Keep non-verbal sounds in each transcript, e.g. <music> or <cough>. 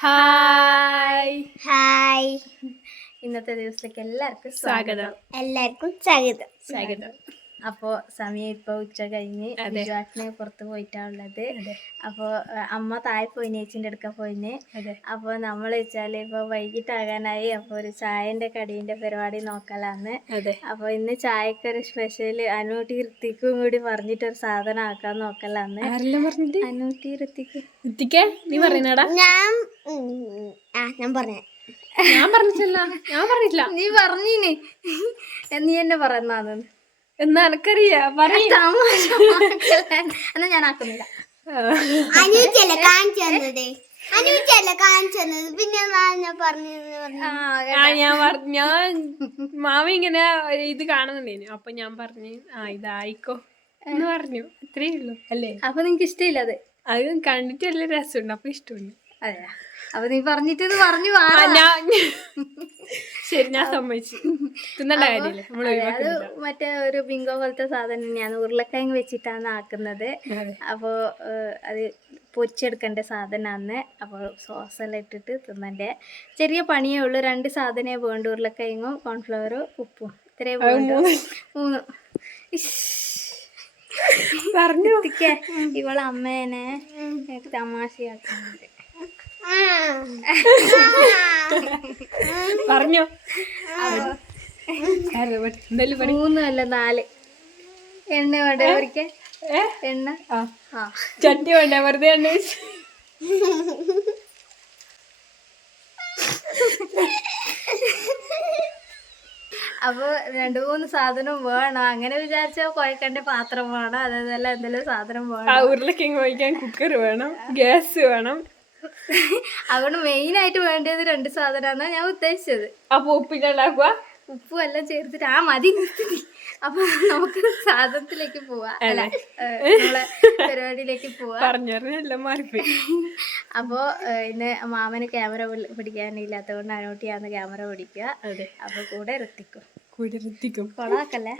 Hi. Hi. ഇന്നത്തെ ദിവസത്തിലേക്ക് എല്ലാവർക്കും സ്വാഗതം. എല്ലാവർക്കും സ്വാഗതം. സ്വാഗതം. അപ്പോ സമയം ഇപ്പൊ ഉച്ച കഴിഞ്ഞ്. വിജുവാട്ടിന് പുറത്ത് പോയിട്ടാണുള്ളത്. അതെ. അപ്പൊ അമ്മ താഴെ പോയി ചേച്ചിന്റെ അടുക്ക പോയിന്. അപ്പോൾ അപ്പൊ നമ്മൾ വെച്ചാൽ ഇപ്പൊ വൈകിട്ടാകാനായി. അപ്പൊ ഒരു ചായന്റെ കടീന്റെ പരിപാടി നോക്കലാന്ന്. അപ്പോൾ അപ്പൊ ഇന്ന് ചായക്കൊരു സ്പെഷ്യൽ അനൂട്ടി ഋത്തിക്കും കൂടി പറഞ്ഞിട്ട് ഒരു സാധനം ആക്കാൻ നോക്കലാന്ന്. അനൂട്ടി ഋത്തിക്ക് നീ പറയുന്നടാ. ഞാൻ ആ ഞാൻ പറഞ്ഞു. ഞാൻ പറഞ്ഞിട്ടില്ല. ഞാൻ പറഞ്ഞിട്ടില്ല. നീ പറഞ്ഞീനെ. നീ എന്നെ പറയുന്നതെന്ന്. എന്നാ എനക്കറിയാ പറയ. എന്നാ ഞാൻ ആക്കുന്നില്ല. അനുജല്ല കാണിച്ചു തന്നത്? അനുജല്ല കാണിച്ചു തന്നത്? പിന്നെ ഞാൻ പറഞ്ഞു. പറഞ്ഞു ആ ഞാൻ ഞാൻ മാമി ഇങ്ങനെ ഇത് കാണുന്നുണ്ടേനു. അപ്പൊ ഞാൻ പറഞ്ഞു ആ ഇതായിക്കോ എന്ന് പറഞ്ഞു. അത്രേ ഉള്ളൂ അല്ലേ? അപ്പൊ നിങ്ങക്ക് ഇഷ്ടമില്ല അത്? അത് കണ്ടിട്ട് നല്ല രസമുണ്ട്. അപ്പൊ ഇഷ്ടമുണ്ട്. അതെ അപ്പൊ നീ പറഞ്ഞിട്ട് പറഞ്ഞു ശരി ഞാൻ സമ്മതിച്ചു. തിന്നണ്ട കാര്യമില്ല. നമ്മൾ അത് മറ്റേ ഒരു ബിങ്കോ പോലത്തെ സാധനം തന്നെയാണ് ഉരുളക്കിഴങ്ങ് വെച്ചിട്ടാണ് ആക്കുന്നത്. അപ്പോൾ അത് പൊരിച്ചെടുക്കേണ്ട സാധനമാണ് അപ്പോൾ സോസെല്ലാം ഇട്ടിട്ട് തിന്നണ്ടേ. ചെറിയ പണിയേ ഉള്ളൂ. രണ്ട് സാധനമേ വേണ്ടു. ഉരുളക്കിഴങ്ങും കോൺഫ്ലവറും ഉപ്പും. ഇത്രയേ വേണ്ടു. മൂന്ന്. പറഞ്ഞു. ഇവളമ്മേനെ തമാശയാക്കുന്നുണ്ട്. പറഞ്ഞോ. എന്തായാലും പറ മൂന്ന് അല്ല നാല്. എണ്ണ വേണ്ട ഒരിക്കൽ എണ്ണ? ചട്ടി വേണ്ട വെറുതെ എണ്ണ. അപ്പൊ രണ്ടു മൂന്ന് സാധനം വേണം. അങ്ങനെ വിചാരിച്ചാൽ കുഴക്കേണ്ട പാത്രം വേണം. അതേപോലെ എന്തെങ്കിലും സാധനം വേണം. ഉരുളക്കിഴങ്ങ് ഒഴിക്കാൻ കുക്കർ വേണം. ഗ്യാസ് വേണം. അതുകൊണ്ട് മെയിൻ ആയിട്ട് വേണ്ടത് രണ്ട് സാധനമാണ് ഞാൻ ഉദ്ദേശിച്ചത്. അപ്പൊ ഉപ്പിട്ടുണ്ടാക്കുക ഉപ്പും എല്ലാം ചേർത്തിട്ട് ആ മതി നിർത്തി അപ്പൊ നമുക്ക് സാധനത്തിലേക്ക് പോവാ. അല്ല? നമ്മളെ പരിപാടിയിലേക്ക് പോവാ. അപ്പോ ഇന്ന് മാമന് ക്യാമറ പിടിക്കാനില്ലാത്ത കൊണ്ട് അനോട്ടിയാന്ന് ക്യാമറ പിടിക്കുക. അപ്പൊ കൂടെ ഋത്തിക്കും കൂടെ ഋത്തിക്കും കൊളാക്കല്ലേ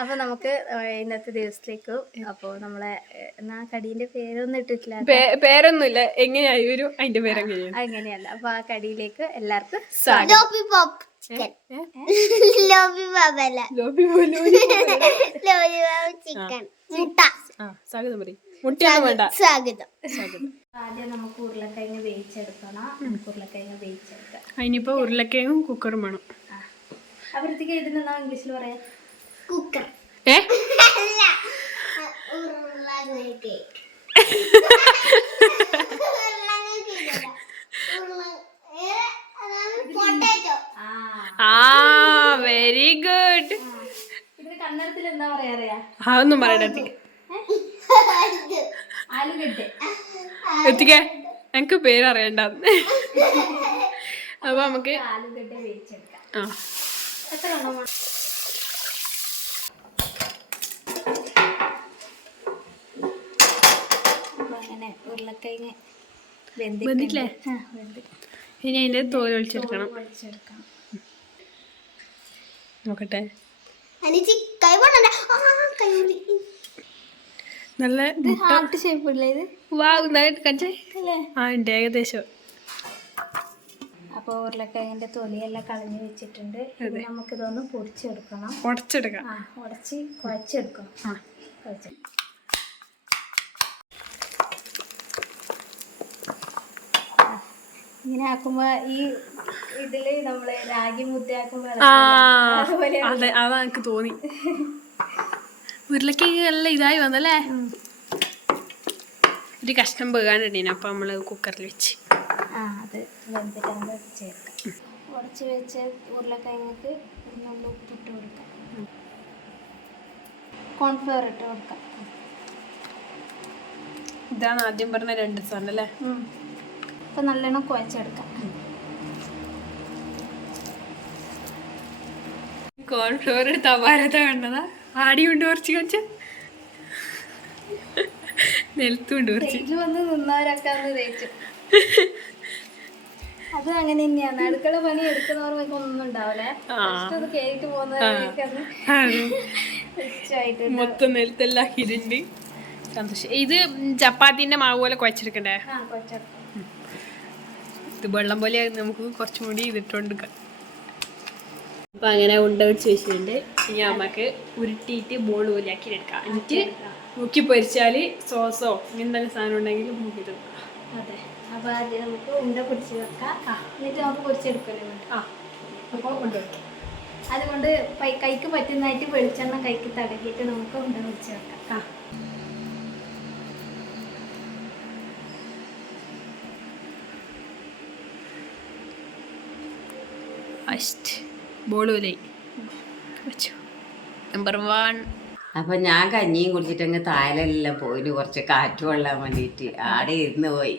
അപ്പൊ നമുക്ക് ഇന്നത്തെ ദിവസത്തിലേക്ക് അപ്പൊ നമ്മളെ എന്നാ കടീന്റെ പേരൊന്നും ഇട്ടിട്ടില്ല. പേരൊന്നും പേരൊന്നുമില്ല. എങ്ങനെയായി വരും അതിന്റെ പേര് അങ്ങനെയല്ല. അപ്പൊ ആ കടിയിലേക്ക് എല്ലാവർക്കും സ്വാഗതം. ലോബി പോപ്പ് ചിക്കൻ ലോബി പോപ്പല്ല ലോബി പോലും ലോബി പോപ്പ് ചിക്കൻ. സ്വാഗതം പറയും. മുട്ടയൊന്നും വേണ്ട. സ്വാഗതം. സ്വാഗതം. ആദ്യം നമുക്ക് ഉരുളക്കിഴങ്ങ് വേവിച്ചെടുക്കണം. നമുക്ക് ഉരുളക്കിഴങ്ങ് വേവിച്ചെടുക്കാം അതിനിപ്പോ ഉരുളക്കിഴങ്ങും കുക്കറും വേണം. ഇതിനെന്താ ഇംഗ്ലീഷിൽ പറയാ? കുക്കർ. ഏ? ആ. വെരി ഗുഡ് അതൊന്നും പറയണ്ട എത്തിക്കേ. എനിക്ക് പേരറിയണ്ട. അപ്പൊ നമുക്ക് ആ എത്ര എണ്ണം വേണം? അപ്പൊ അങ്ങനെ ഉരുളക്കിഴങ്ങ്. വെന്തിട്ടില്ലേ? ഇനി അതിന്റെ തോൽ ഒഴിച്ചെടുക്കണം. നോക്കട്ടെ. നല്ല ഇത് ഹാർട്ട് ഷേപ്പ് ഇല്ലേ ഇത്? ആ ഉണ്ട് ഏകദേശം. അപ്പോൾ ഉരുളക്കിഴങ്ങിന്റെ തൊലിയെല്ലാം കളഞ്ഞു വെച്ചിട്ടുണ്ട്. ഇനി നമുക്കിതൊന്ന് പൊടിച്ചെടുക്കണം. ഉടച്ചെടുക്കാം. ആ ഉടച്ച് കുഴച്ചെടുക്കണം ആ. ഇങ്ങനെ ആക്കുമ്പോ ഈ ഇതിൽ നമ്മൾ രാഗി മുദ്ദയാക്കുമ്പോ ആ അതുപോലെ അതെ അതാ എനിക്ക് തോന്നി. ഉരുളക്കിഴങ്ങ് നല്ല ഇതായി വന്നല്ലേ? ഒരു കഷ്ണം പേകാനുണ്ടീന് അപ്പൊ നമ്മൾ കുക്കറിൽ വെച്ച്. ആ അത് വെന്തിട്ടാകുമ്പോൾ ചേർക്കാം. ഉടച്ച് വെച്ച ഉരുളക്കിഴങ്ങക്ക് നമ്മൾ ഉപ്പിട്ട് കൊടുക്കാം. കോൺഫ്ലവർ ഇട്ട് കൊടുക്കാം. ഇതാണ് ആദ്യം പറഞ്ഞ രണ്ട് സാധനം അല്ലേ? അപ്പൊ നല്ലോണം കുഴച്ചെടുക്കാം. കോൺഫ്ലോർ എടുത്ത് അപാരത കണ്ടതാ ആടി കൊണ്ട് കുറച്ച് കുറച്ച്. നിലത്തുകൊണ്ട് കുറച്ച് വന്ന് നിന്നവരൊക്കെ അന്ന് തേച്ചു. അത് അങ്ങനെ തന്നെയാണ്. അടുക്കള പണി എടുക്കുന്നവർക്ക് ഒന്നും ഉണ്ടാവില്ലേ ഒന്ന് കേറിട്ട് പോകുന്നവരൊക്കെ മൊത്തം നിലത്തെല്ലാം ഇരുണ്ട് സന്തോഷം. ഇത് ചപ്പാത്തിന്റെ മാവ് പോലെ കുഴച്ചെടുക്കണ്ടേ? കുഴച്ചെടുക്കാം. ഇത് വെള്ളം പോലെ നമുക്ക് കുറച്ചും കൂടി ഇതിട്ടുകൊണ്ട് അപ്പം അങ്ങനെ ഉണ്ട പിടിച്ച് വെച്ചിട്ടുണ്ട് ഇനി അമ്മയ്ക്ക് ഉരുട്ടിയിട്ട് ബോൾ പോലെ എടുക്കാം. എന്നിട്ട് മുക്കി പൊരിച്ചാൽ സോസോ എന്തെങ്കിലും സാധനം ഉണ്ടെങ്കിൽ മുക്കി തിന്നാം. അതെ. അപ്പോൾ ആദ്യം നമുക്ക് ഉണ്ട പൊടിച്ച് വെക്കാം. എന്നിട്ട് നമുക്ക് പൊരിച്ചെടുക്കാം അപ്പൊ ആ. അപ്പോൾ കൊണ്ടുവയ്ക്കാം അതുകൊണ്ട് കൈക്ക് പറ്റുന്നതായിട്ട് വെളിച്ചെണ്ണ കൈക്ക് തടകിയിട്ട് നമുക്ക് ഉണ്ട പൊരിച്ച് വെക്കാം. ബോൾ പോലെ വെച്ചു. നമ്പർ വൺ അപ്പൊ ഞാൻ കഞ്ഞിയും കുടിച്ചിട്ട് അങ്ങ് തായലെല്ലാം പോയിന് കുറച്ച് കാറ്റ് കൊള്ളാൻ വേണ്ടിയിട്ട് ആടെ ഇരുന്ന് പോയി.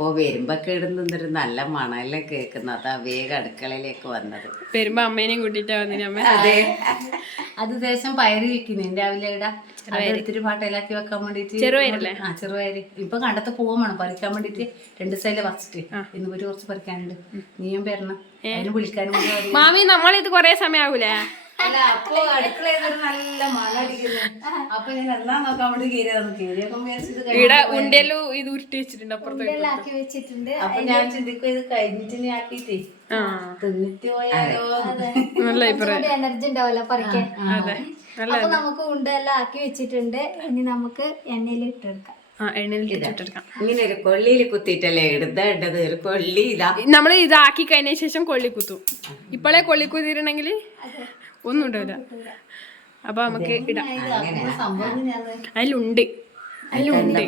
ഓ വരുമ്പൊക്കെ ഇടുന്നൊരു നല്ല മണമെല്ലാം കേൾക്കുന്നു അതാ വേഗം അടുക്കളയിലേക്ക് വന്നത്. വരുമ്പോ അമ്മേനെയും കൂട്ടിട്ടാ വന്നിന് അമ്മ അതെ. അത് ദേശം പയറ് വെക്കുന്നു. രാവിലെ ഇടാ എടുത്തിട്ട് പാട്ടയിലാക്കി വെക്കാൻ വേണ്ടിട്ട് ചെറുപയറല്ലേ? ആ ചെറുപയര് ഇപ്പൊ കണ്ടത്ത് പോവാൻ വേണം. പറിക്കാൻ വേണ്ടിട്ട് രണ്ട് സൈഡിൽ വച്ചിട്ട് ഇന്ന് ഒരു കുറച്ച് പറിക്കാനുണ്ട്. നീയും പേരണം അതിന് വിളിക്കാനും. മാമി നമ്മളിത് കൊറേ സമയാവൂലേ? അല്ല അപ്പൊ അടുക്കളയിൽ ഒരു നല്ല മണം അടിക്കുന്നു. അപ്പൊ ഞാൻ എല്ലാം അവിടെ കയറിയതാണ് കയറിയപ്പം. ഇവിടെ ഉണ്ടല്ലോ ഇത് ഉരുട്ടി വെച്ചിട്ടുണ്ട് അപ്പുറത്തേക്ക് ആക്കി വെച്ചിട്ടുണ്ട്. അപ്പൊ ഞാൻ ചിന്തിക്കും ഇത് കഴിഞ്ഞിട്ട് നീ ആക്കിട്ടേ ആ. തിന്നിട്ട് പോയാലോ നല്ല എനർജി ഉണ്ടാവില്ല പറിക്കാൻ. അതെ. നല്ല അപ്പൊ നമുക്ക് ഉണ്ടെല്ലാം ആക്കി വെച്ചിട്ടുണ്ട്. ഇനി നമുക്ക് എണ്ണയിൽ ഇട്ടെടുക്കാം. ഇങ്ങനെ ഒരു കൊള്ളിയിൽ കുത്തിയിട്ടല്ലേ? ഇടുന്നത് ഒരു കൊള്ളി ഇതാ. നമ്മൾ ഇതാക്കി കഴിഞ്ഞ ശേഷം കൊള്ളി കുത്തും. ഇപ്പോഴേ കൊള്ളി കുത്തിയിട്ടുണ്ടെങ്കിൽ ഒന്നും ഉണ്ടാവില്ല അപ്പൊ നമുക്ക് ഇടാം. അങ്ങനെ സംഭവം ഞാൻ അതിലുണ്ട്. അതിലുണ്ട്.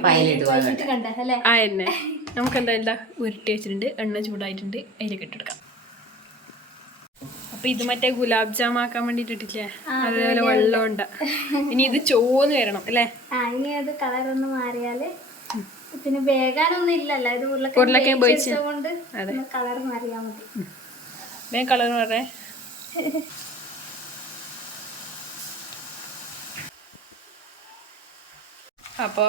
ആ എന്നെ. നമുക്ക് എന്തായാലും ഉരുട്ടി വെച്ചിട്ടുണ്ട്. എണ്ണ ചൂടായിട്ടുണ്ട്. അതിലേക്ക് ഇട്ടെടുക്കാം അപ്പൊ ഇത് മറ്റേ ഗുലാബ് ജാം ആക്കാൻ വേണ്ടിട്ട് ഇട്ടില്ലേ അതേപോലെ വെള്ളം ഉണ്ട് ഇനി ഇത് ചോന്ന് വരണം അല്ലേ? ആ ഇനി അത് കളറൊന്ന് മാറിയാൽ പിന്നെ വേഗാനൊന്നും ഇല്ലല്ലോ. ഇത്. കൊണ്ട് കളർ മാറിയാൽ മതി. വേഗം കളർ പറയേ <laughs> അപ്പോൾ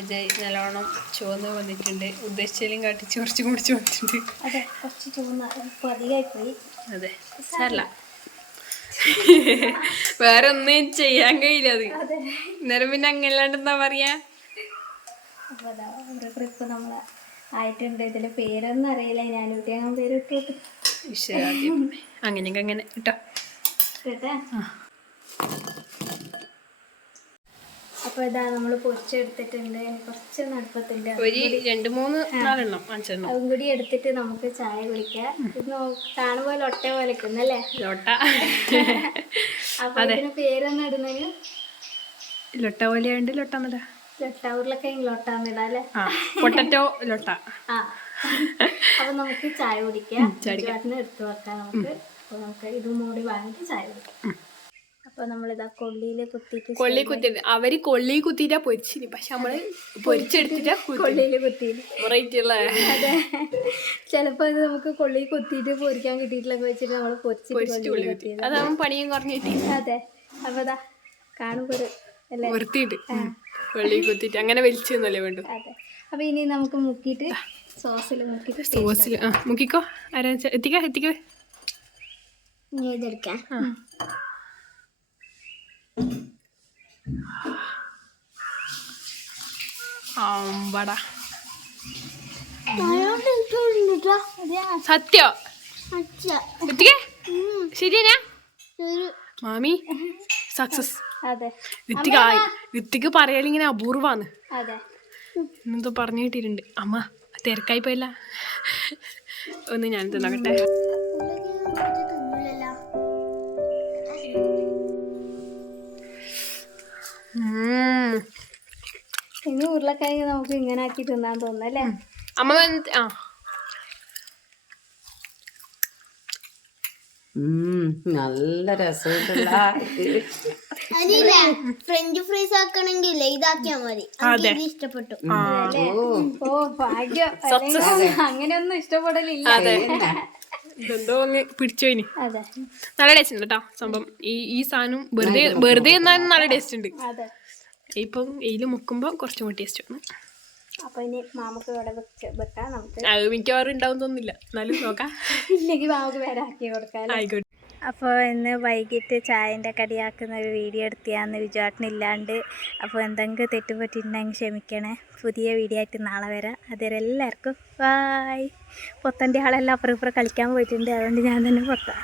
ഇത് നല്ലോണം ചുവന്ന് വന്നിട്ടുണ്ട്. ഉദ്ദേശിച്ചാലും കാട്ടി കുറച്ച് കുടിച്ച് വന്നിട്ടുണ്ട് അതെ കുറച്ച് ചുവന്ന. പതിയായി അധികമായി പോയി അതെ സാരല്ല. വേറെ ഒന്നും ചെയ്യാൻ കഴിയില്ല അത്. അന്നേരം പിന്നെ അങ്ങല്ലാണ്ട് എന്താ പറയാ? ഒരു ട്രിപ്പ് നമ്മൾ ആയിട്ടുണ്ട്. ഇതിൽ പേരൊന്നും അറിയില്ല. ഞാനൂട്ടി അങ്ങനെ പേര് ഇട്ടു ഈശ്വരാദ്യം അങ്ങനെയൊക്കെ അങ്ങനെ. കേട്ടോ. കേട്ടെ? അപ്പൊ ഇതാ നമ്മൾ പൊരിച്ചെടുത്തിട്ടുണ്ട് കുറച്ച് നടുപ്പത്തുണ്ട് ഒരു രണ്ട് മൂന്ന് നാലെണ്ണം അഞ്ചെണ്ണം. അതും കൂടി എടുത്തിട്ട് നമുക്ക് ചായ കുടിക്കാം. ഇത് കാണുമ്പോൾ ലൊട്ട പോലെ നിൽക്കുന്നല്ലേ ലോട്ട. അപ്പൊ അതിന് പേരൊന്നും ഇടുന്നത്? ലൊട്ട ലൊട്ട എന്നിട്ടാ ലൊട്ട ഉരുളക്കിഴങ്ങ് ലൊട്ടാന്നിടാം അല്ലേ? ആ പൊട്ടറ്റോ ലൊട്ട. ആ. അപ്പൊ നമുക്ക് ചായ കുടിക്കാം. ചുറ്റുപാട്ടിന് എടുത്തു വെക്കാം നമുക്ക്. അപ്പൊ നമുക്ക് ഇതും മൂടി വാങ്ങിയിട്ട് ചായ കുടിക്കാം. അപ്പൊ നമ്മളിതാ കൊള്ളിയിൽ കുത്തിയിട്ട് കൊള്ളി കുത്തി അവർ കൊള്ളി കുത്തിട്ടാ പൊരിച്ചിന്. പക്ഷെ നമ്മൾ പൊരിച്ചെടുത്തിട്ടാ കൊള്ളിയിൽ കുത്തിയിട്ട് വെറൈറ്റി അല്ലേ അതെ. ചിലപ്പോ ഇത് നമുക്ക് കൊള്ളി കുത്തിട്ട് പൊരിക്കാൻ കിട്ടിയിട്ടില്ല വെച്ചിട്ട് നമ്മൾ പൊരിച്ചിട്ട് അതാവും പണിയും കുറഞ്ഞിട്ട്. അതെ. അപ്പൊ ഇതാ കാണുമ്പോൾ വൃത്തിയിട്ട് കൊള്ളി കുത്തിട്ട് അങ്ങനെ വലിച്ചു തന്നല്ലേ വേണ്ടു. അതെ. അപ്പൊ ഇനി നമുക്ക് മുക്കിട്ട് സോസിൽ മുക്കിയിട്ട് സോസിൽ ആ മുക്കിക്കോ. ആരാ എത്തിക്കാ എത്തിക്കോ എത്തിക്കോ. ഇനി ഇതെടുക്കാം. സത്യോ? ശരിയാ മാമി സക്സസ്. ഋത്തിക ഋത്തിക്ക് പറയലിങ്ങനെ അപൂർവാന്ന് എന്നെന്തോ പറഞ്ഞു കിട്ടിയിട്ടുണ്ട് അമ്മ തിരക്കായി പോയല്ല. ഒന്ന് ഞാൻ തിന്നോട്ടെ ഇനി ഉരുളക്കിഴങ്ങ് നമുക്ക് ഇങ്ങനെ ആക്കി തിന്നാൻ തോന്നല്ലേ അമ്മ ആ. നല്ല രസമുണ്ടല്ല. ഫ്രഞ്ച് ഫ്രൈസ് ആക്കണമെങ്കിൽ ഇതാക്കിയാ മതി. ഇഷ്ടപ്പെട്ടു. ഓ. ഭാഗ്യം. അങ്ങനെയൊന്നും ഇഷ്ടപ്പെടലില്ല. ഇതെന്തോ അങ്ങ് പിടിച്ചോയിന് അതെ. നല്ല ടേസ്റ്റ് ഉണ്ട് കേട്ടോ സംഭവം. ഈ ഈ സാധനം വെറുതെ വെറുതെ എന്നാലും നല്ല ടേസ്റ്റ് ഉണ്ട്. അതെ. ഇപ്പം ഇതിൽ മുക്കുമ്പോൾ കുറച്ചും കൂടി ടേസ്റ്റ് വന്നു. അപ്പൊ ഇനി മാമക്ക് ഇവിടെ വെക്കാം നമുക്ക്. അത് മിക്കവാറും ഉണ്ടാവും തോന്നുന്നില്ല എന്നാലും നോക്കാം. ഇല്ലെങ്കിൽ മാമക്ക് വേറെ ആക്കി കൊടുക്കാം? ആയിക്കോട്ടെ. അപ്പോൾ ഇന്ന് വൈകിട്ട് ചായന്റെ കടിയാക്കുന്ന ഒരു വീഡിയോ എടുത്തിയാന്ന് വിജുവാട്ടിനില്ലാണ്ട് അപ്പോൾ എന്തെങ്കിലും തെറ്റുപറ്റിയിട്ടുണ്ടെങ്കിൽ ക്ഷമിക്കണേ. പുതിയ വീഡിയോ ആയിട്ട് നാളെ വരാം. അതുവരെ എല്ലാവർക്കും ബായ് പൊത്തന്റെ ആളെല്ലാം അപ്പുറം ഇപ്പുറം കളിക്കാൻ പോയിട്ടുണ്ട്. അതുകൊണ്ട് ഞാൻ തന്നെ പൊത്താം.